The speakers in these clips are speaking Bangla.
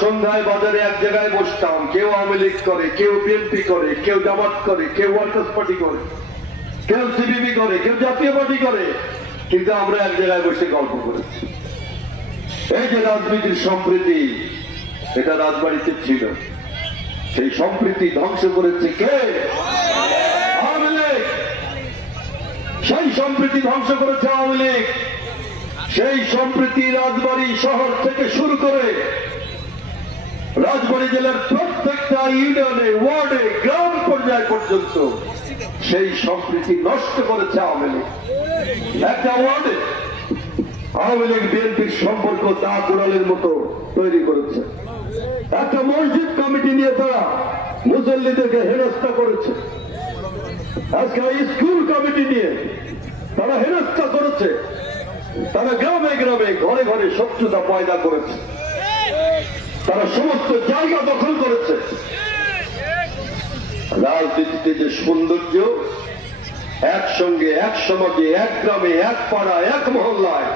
সন্ধ্যায় বাজারে এক জায়গায় বসতাম। কেউ আওয়ামী লীগ করে, কেউ বিএনপি করে, কেউ জামাত করে, কেউ ওয়ার্কার্স পার্টি করে, কেউ সিপিবি করে, কেউ জাতীয় পার্টি করে। কিন্তু আমরা এক জায়গায় বসে গল্প করেছি। এই যে রাজনীতির সম্প্রীতি, এটা রাজবাড়িতে ছিল। সেই সম্প্রীতি ধ্বংস করেছে কে? আওয়ামী লীগ। সেই সম্প্রীতি ধ্বংস করেছে আওয়ামী লীগ। সেই সম্প্রীতি রাজবাড়ি শহর থেকে শুরু করে রাজবাড়ী জেলার প্রত্যেকটা ইউনিয়নে, ওয়ার্ডে, গ্রাম পর্যায় পর্যন্ত সেই সম্প্রীতি নষ্ট করেছে আওয়ামী লীগ। একটা ওয়ার্ডে আওয়ামী লীগ বিএনপির সম্পর্ক তা কুড়ালের মতো তৈরি করেছে। একটা মসজিদ কমিটি নিয়ে তারা মুসল্লিদেরকে হেনস্থা করেছে। আজকে স্কুল কমিটি নিয়ে তারা হেনস্থা করেছে। তারা গ্রামে গ্রামে ঘরে ঘরে শত্রুতা পয়দা করেছে। তারা সমস্ত জায়গা দখল করেছে। রাজনীতিতে যে সৌন্দর্য, একসঙ্গে, এক সমাজে, এক গ্রামে, এক পাড়া, এক মহল্লায়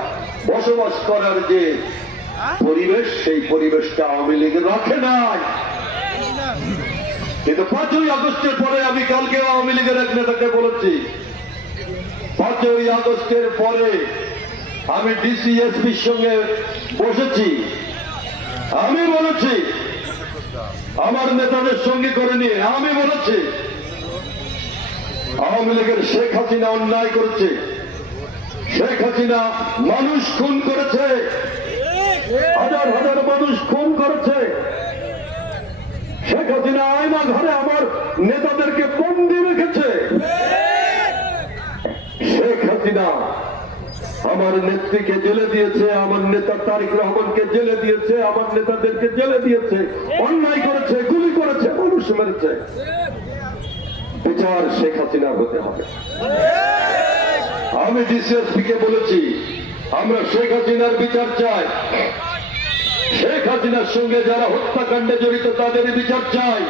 বসবাস করার যে পরিবেশ, সেই পরিবেশটা আওয়ামী লীগ রাখে নাই। কিন্তু পাঁচই আগস্টের পরে আমি কালকে আওয়ামী লীগের এক নেতাকে বলেছি, পাঁচই আগস্টের পরে আমি ডিসিএসপির সঙ্গে বসেছি। আমি বলেছি, আমার নেতাদের সঙ্গে করে নিয়ে আমি বলেছি, আওয়ামী লীগের শেখ হাসিনা অন্যায় করেছে। শেখ হাসিনা মানুষ খুন করেছে। হাজার হাজার মানুষ খুন করেছে। শেখ হাসিনা আয়না ঘরে আমার নেতাদেরকে বন্দি রেখেছে। শেখ হাসিনা আমার নেত্রীকে জেলে দিয়েছে, আমার নেতা তারিক রহমানকে জেলে দিয়েছে, আমার নেতাদেরকে জেলে দিয়েছে, অন্যায় করেছে, গুলি করেছে, মানুষ মেরেছে। বিচার শেখ হাসিনার হতে হবে। আমি ডিসিএসপি কে বলেছি, আমরা শেখ হাসিনার বিচার চাই। শেখ হাসিনার সঙ্গে যারা হত্যাকাণ্ডে জড়িত তাদের বিচার চাই।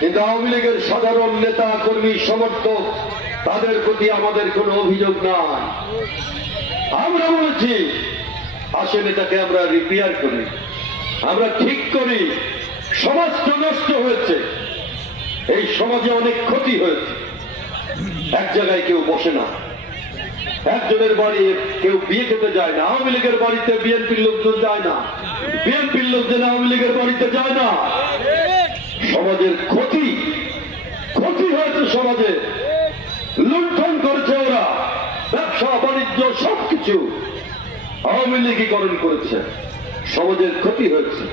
কিন্তু আওয়ামী লীগের সাধারণ নেতা, কর্মী, সমর্থক, তাদের প্রতি আমাদের কোনো অভিযোগ নাই। আমরা বলেছি, আসেন এটাকে আমরা রিপেয়ার করি। আমরা ঠিক করি, সমাজ তো নষ্ট হয়েছে। এই সমাজে অনেক ক্ষতি হয়েছে। এক জায়গায় কেউ বসে না। একজনের বাড়ি কেউ বিয়ে খেতে যায় না। আওয়ামী লীগের বাড়িতে বিএনপির লোকজন যায় না। বিএনপির লোকজন আওয়ামী লীগের বাড়িতে যায় না। সমাজের ক্ষতি ক্ষতি হয়েছে সমাজে। লুণ্ঠন করেছে ওরা, ব্যবসা, বাণিজ্য, সবকিছু। আওয়ামী লীগীকরণ করেছে। সমাজের ক্ষতি হয়েছে।